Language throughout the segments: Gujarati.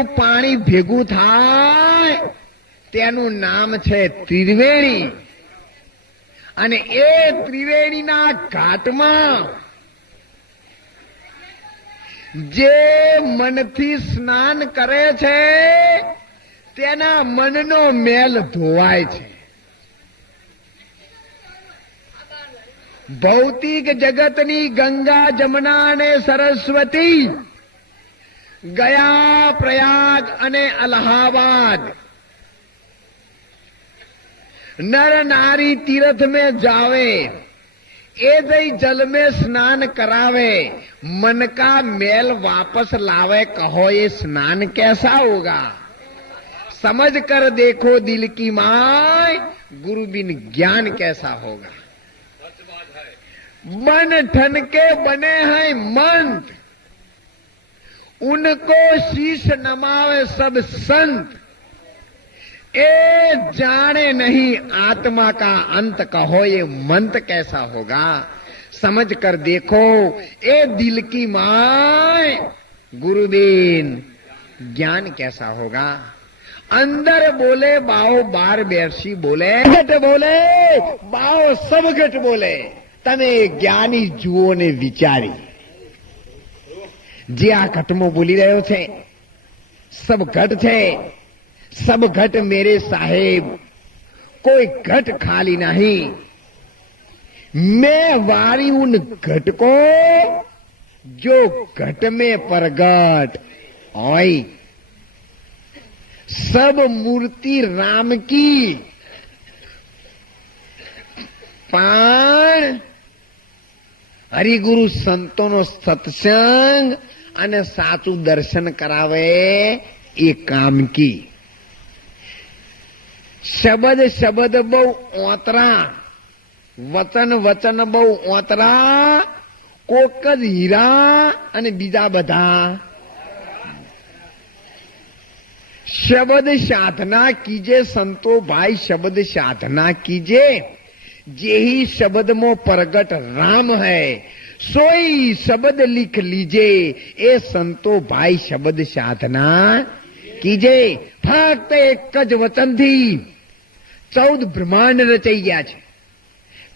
જેનું પાણી ભેગું થાય તેનું નામ છે ત્રિવેણી. અને એ ત્રિવેણીના ઘાટમાં જે મનથી સ્નાન કરે છે તેના મનનો મેલ ધોવાય છે. ભૌતિક જગતની ગંગા, જમના અને સરસ્વતી, गया, प्रयाग અને अलाहाबाद नर नारी तीर्थ में जावे, ए दई जल में स्नान करावे, मन का मेल वापस लावे. कहो ये स्नान कैसा होगा? समझ कर देखो दिल की माय, गुरु बिन ज्ञान कैसा होगा. मन ठन के बने हैं मंत्र, उनको शीश नमावे सब संत. ए जाने नहीं आत्मा का अंत, कहो ये मंत्र कैसा होगा. समझ कर देखो ए दिल की माय, गुरुबीन ज्ञान कैसा होगा. अंदर बोले बाओ बार बेरसी बोले, गट बोले बाओ सब गट बोले. तमे ज्ञानी जुओ ने विचारी. જે આ ઘટમાં બોલી રહ્યો છે સબ ઘટ છે. सब घट मेरे साहेब, कोई घट खाली नहीं. मैं वारी उन घट को जो घट में प्रगट होई. सब मूर्ति राम की, पण हरिगुरु संतों सत्संग અને સાચું દર્શન કરાવે એ કામ કી. શબ્દ શબ્દ બહુ ઓતરા, વચન વચન બહુ ઓતરા, કોક જ હીરા અને બીજા બધા. शब्द साधना कीजे संतो भाई, शब्द साधना कीजे. जेही शब्द में प्रगट राम है, सोई शब्द लिख लीजे. ए संतो भाई शब्द साधना कीजे. फक्त एक ज वचन थी 14 ब्रह्मांड रचाई गया है.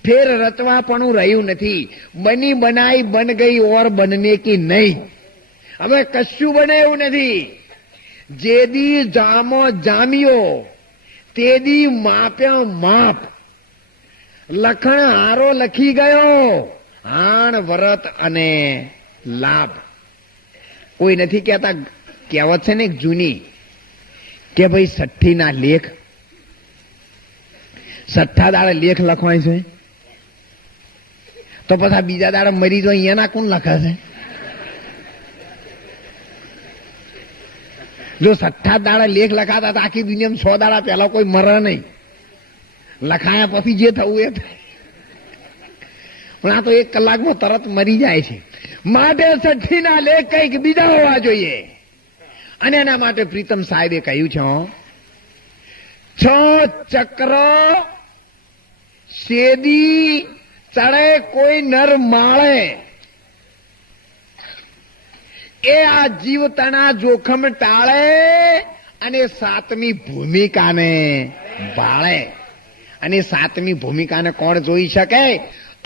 फिर रचवापणु रह्यु नहीं. बनी बनाई बन गई और बनने की नहीं. हमें कशु बने एवं नहीं. जेदी जामो जामियो तेदी माप्या माप. लखण हारो लखी गयो, हाण वरत अने लाभ. कोई नहीं कहता. कहेवत छे ने जूनी के भाई 60 ना लेख, 60 दाड़े लेख लखवाय छे तो पछा बीजा दाड़े मरी जो अहींयाना कोण लखे छे. जो 60 दाड़ा लेख लखाता था आखी दुनिया में 100 दाड़ा पहला कोई मरे नहीं. लखाया पछी जे थवुं ए थाय. पण आ तो 1 कलाक में तरत मरी जाए छे. माटे 60 ना लेख कईक बीजा होवा जोईए. અને એના માટે પ્રીતમ સાહેબે કહ્યું છે 6 ચક્ર સેદી ચડે કોઈ નર માળે. એ આ જીવતના જોખમ ટાળે અને 7મી ભૂમિકાને ભાળે. અને 7મી ભૂમિકાને કોણ જોઈ શકે?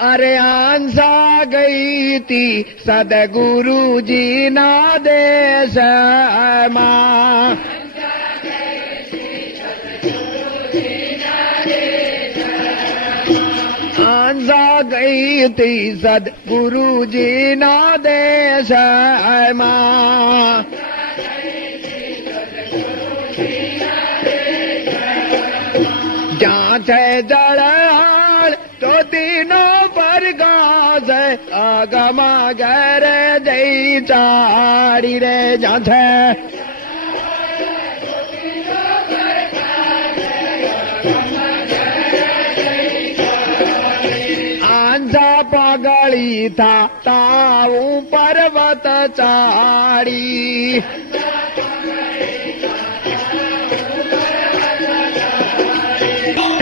अरे आंसा गई थी सदगुरुजी ना देश मां. आंसा गई थी सदगुरुजी ना देश मां. जहाँ छे जड़ तो तीनों पर गाज आगमा गर जई चाड़ी रे. जाथे आंजा पागली था ताऊ पर्वत चाड़ी.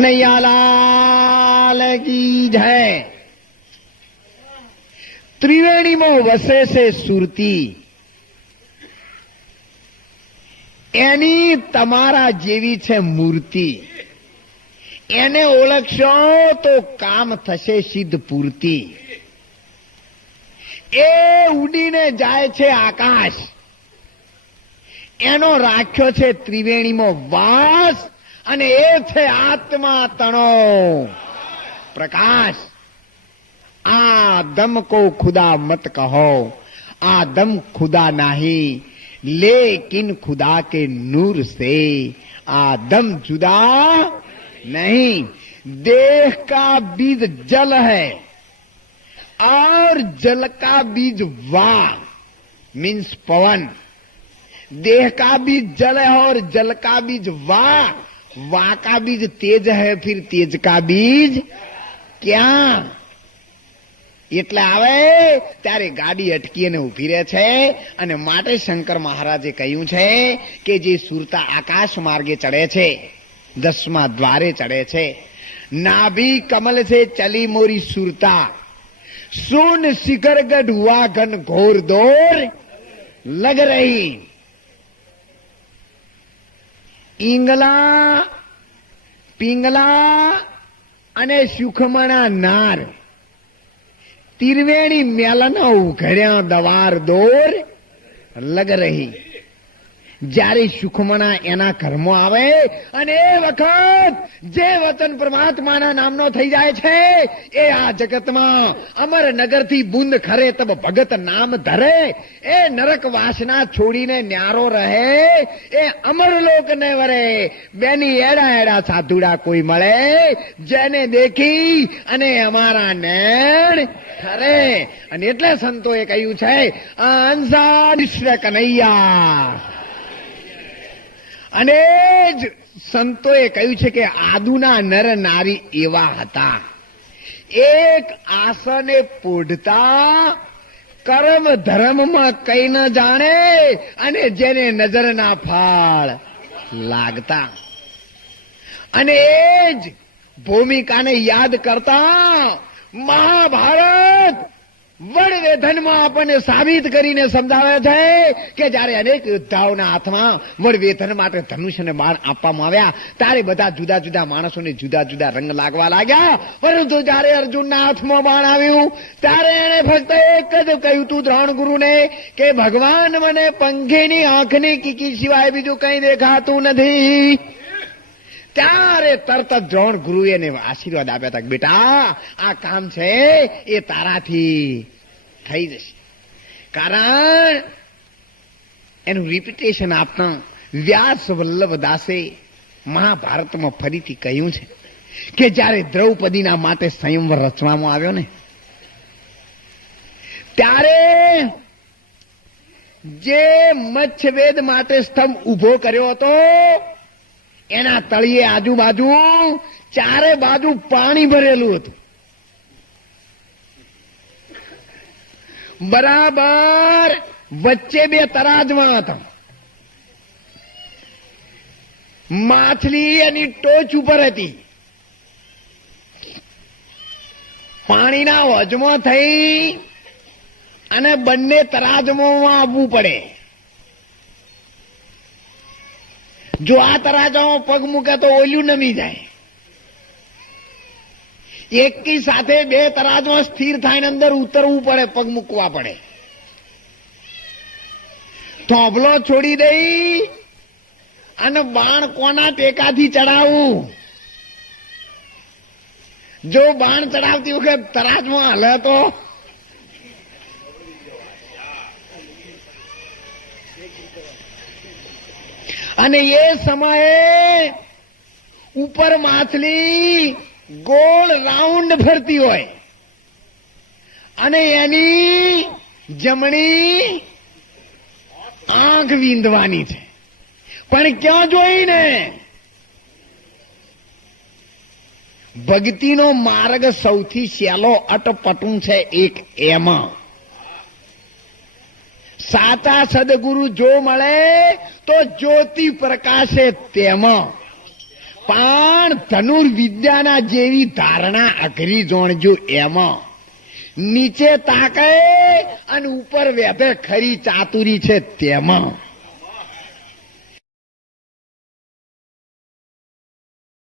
नैयाला की जय. त्रिवेणी में वसे से सुरती. એની તમારા જેવી છે મૂર્તિ. એને ઓળખશો તો કામ થશે સિદ્ધ પૂર્તિ. એ ઉડીને જાય છે આકાશ, એનો રાખ્યો છે ત્રિવેણીમાં વાસ, અને એ છે આત્મા તણો પ્રકાશ. આ દમ કો ખુદા મત કહો, આ દમ ખુદા નહીં, लेकिन खुदा के नूर से आदम जुदा नहीं. देह का बीज जल है और जल का बीज वाह मीन्स पवन. देह का बीज जल है और जल का बीज वाह. वाह का बीज तेज है, फिर तेज का बीज क्या. એટલે આવે ત્યારે ગાડી અટકીને ઉભી રહે છે. અને માટે શંકર મહારાજે કહ્યું છે કે જે સુરતા આકાશ માર્ગે ચડે છે, 10મા દ્વારે ચડે છે, નાભી કમલ से चली मोरी सुरता, सुन शिखर गढ़ हुआ घन घोर दौर लग रही. ઈંગલા પિંગલા અને સુખમણા નાર ત્રિવેણી મેલન ઉઘડ્યા દવાર દોર લગ રહી. જ્યારે સુખમણા એના ઘરમાં આવે અને એ વખત જે વચન પરમાત્માના નામનો થઈ જાય છે, એ આ જગતમાં અમર નગરથી બુંદ ખરે તબ ભગત નામ ધરે. એ નરક વાસના છોડીને ન્યારો રહે, એ અમરલોક ને વરે. બેની એડા એડા સાધુડા કોઈ મળે, જેને દેખી અને અમારા નેણ ખરે. અને એટલે સંતોએ કહ્યું છે, અંસાડ શ્રી કનૈયા. અને જ સંતોએ કહ્યું છે કે આદુના નર નારી એવા હતા, એક આસને પોઢતા, કર્મ ધર્મમાં કઈ ન જાણે, અને જેને નજરના ફાળ લાગતા. અને એ જ ભૂમિકાને યાદ કરતા મહાભારત વડવેધનમાં આપણને સાબિત કરીને સમજાવે છે કે જયારે અનેક યોદ્ધાઓના હાથમાં વડવેધન માટે ધનુષ અને બાણ આપવામાં આવ્યા, ત્યારે બધા જુદા જુદા માણસોને જુદા જુદા રંગ લાગવા લાગ્યા. પરંતુ જયારે અર્જુનના હાથમાં બાણ આવ્યું, ત્યારે એને ફક્ત એક જ કહ્યું તું દ્રોણ ગુરુને કે ભગવાન મને પંખીની આંખની કીકી સિવાય બીજું કઈ દેખાતું નથી. ત્યારે તરત જ દ્રોણ ગુરુએ એને આશીર્વાદ આપ્યા હતા કે બેટા, આ કામ છે એ તારાથી થઈ જશે. કારણ એનું રિપીટેશન આપતા વ્યાસ વલ્લભદાસે મહાભારતમાં ફરીથી કહ્યું છે કે જયારે દ્રૌપદીના માટે સંયમવર રચવામાં આવ્યો ને, ત્યારે જે મચ્છવેદ માટે સ્તંભ ઉભો કર્યો હતો, એના તળિયે આજુબાજુ ચારે બાજુ પાણી ભરેલું હતું. બરાબર વચ્ચે બે તરાજમાં હતા. માછલી એની ટોચ ઉપર હતી. પાણીના વજમાં થઈ અને બંને તરાજમાં આવવું પડે. જો આ તરાજામાં પગ મૂકે તો ઓલ્યું નમી જાય. એકી સાથે બે તરાજમાં સ્થિર થઈને અંદર ઉતરવું પડે, પગ મૂકવા પડે. થોભલો છોડી દઈ અને બાણ કોના ટેકાથી ચડાવવું. જો બાણ ચડાવતી વખત તરાજમાં હલે તો અને એ સમયે ઉપર માછલી ગોળ રાઉન્ડ ફરતી હોય અને એની જમણી આંખ વીંધવાની છે. પણ ક્યાં જોઈને? ભક્તિનો માર્ગ સૌથી સહેલો અટપટું છે એક એમાં. સાચા સદગુરુ જો મળે તો જ્યોતિ પ્રકાશે તેમાં. પણ ધનુર્વિદ્યાના જેવી ધારણા અઘરી જોણજો એમાં. નીચે તાકે અને ઉપર વેધે ખરી ચાતુરી છે તેમાં.